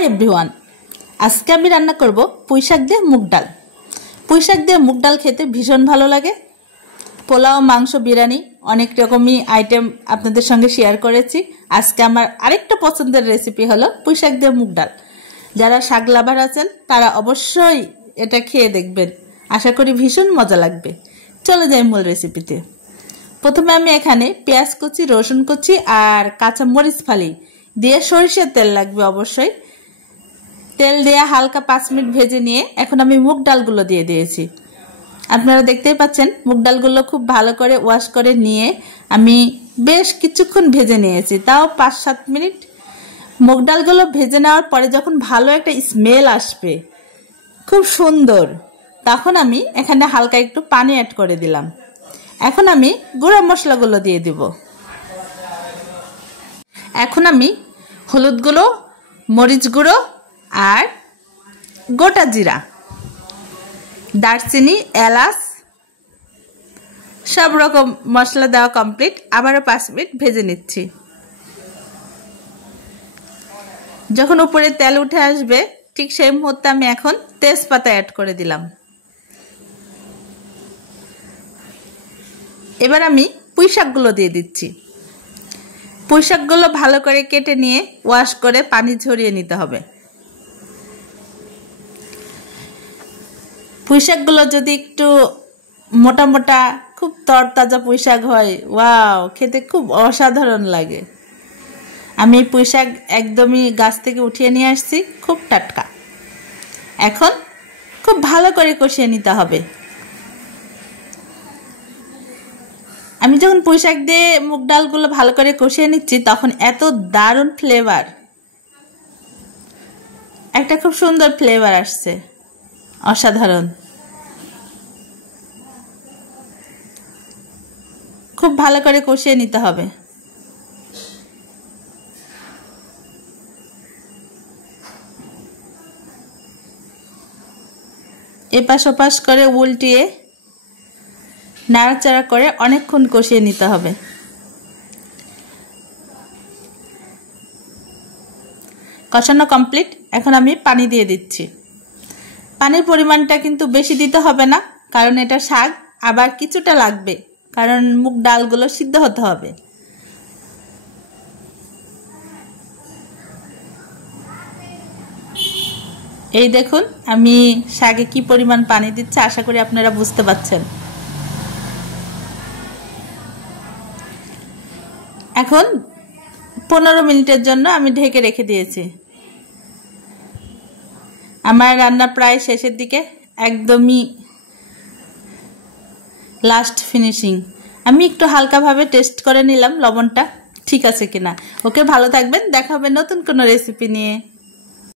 Hi everyone, আজকে আমি রান্না করব পুঁই শাক দিয়ে মুগ ডাল। পুঁই শাক দিয়ে মুগ ডাল খেতে ভীষণ ভালো লাগে। পোলাও, মাংস, বিরিয়ানি অনেক রকমই আইটেম আপনাদের সঙ্গে শেয়ার করেছি। আজকে আমার আরেকটা পছন্দের রেসিপি হলো পুঁই শাক দিয়ে মুগ ডাল। যারা শাক লাভার আছেন তারা অবশ্যই এটা খেয়ে দেখবেন, আশা করি ভীষণ মজা লাগবে। চলে যাই মূল রেসিপিতে। প্রথমে আমি এখানে পেঁয়াজ কুচি, রসুন কুচি আর কাঁচা মরিচ ফালি দিয়ে সরিষার তেল লাগবে অবশ্যই। তেল দিয়ে হালকা 5 মিনিট ভেজে নিয়ে এখন আমি মুগ ডালগুলো দিয়ে দিয়েছি। আপনারা দেখতেই পাচ্ছেন মুগ ডালগুলো খুব ভালো করে ওয়াশ করে নিয়ে আমি বেশ কিছুক্ষণ ভেজে নিয়েছি, তাও 5-7 মিনিট। মুগ ডালগুলো ভেজে নেওয়ার পরে যখন ভালো একটা স্মেল আসবে, খুব সুন্দর, তখন আমি এখানে হালকা একটু পানি অ্যাড করে দিলাম। এখন আমি গুঁড়া মশলাগুলো দিয়ে দিব। এখন আমি হলুদ গুঁড়ো, মরিচ গুঁড়ো আর গোটা জিরা, দারচিনি, এলাচ সব রকম মশলা দেওয়া কমপ্লিট। আবারও 5 মিনিট ভেজে নিচ্ছি। যখন উপরে তেল উঠে আসবে ঠিক সেই মুহূর্তে আমি এখন তেজপাতা অ্যাড করে দিলাম। এবার আমি পুঁই শাকগুলো দিয়ে দিচ্ছি। পুঁই শাকগুলো ভালো করে কেটে নিয়ে ওয়াশ করে পানি ঝরিয়ে নিতে হবে। পুঁই শাকগুলো যদি একটু মোটা মোটা, খুব তরতাজা পুঁই শাক হয়, ওয়াও, খেতে খুব অসাধারণ লাগে। আমি পুঁই শাক একদমই গাছ থেকে উঠিয়ে নিয়ে আসছি, খুব টাটকা। এখন খুব ভালো করে কষিয়ে নিতে হবে। আমি যখন পুঁই শাক দিয়ে মুগ ডালগুলো ভালো করে কষিয়ে নিচ্ছি তখন এত দারুণ ফ্লেভার, একটা খুব সুন্দর ফ্লেভার আসছে, অসাধারণ। খুব ভালো করে কষিয়ে নিতে হবে। এপাশ ওপাশ করে উল্টিয়ে নাড়াচাড়া করে অনেকক্ষণ কষিয়ে নিতে হবে। কষানো কমপ্লিট। এখন আমি পানি দিয়ে দিচ্ছি। পানির পরিমাণটা কিন্তু বেশি দিতে হবে না, কারণ এটা শাক, আবার কিছুটা লাগবে, কারণ মুগ ডালগুলো সিদ্ধ হতে হবে। এই দেখুন আমি শাকে কি পরিমাণ পানি দিচ্ছি, আশা করি আপনারা বুঝতে পারছেন। এখন 15 মিনিটের জন্য আমি ঢেকে রেখে দিয়েছি। আমার রান্না প্রায় শেষের দিকে, একদমই লাস্ট ফিনিশিং। আমি একটু হালকাভাবে টেস্ট করে নিলাম লবণটা ঠিক আছে কিনা। ওকে, ভালো থাকবেন, দেখা হবে নতুন কোনো রেসিপি নিয়ে।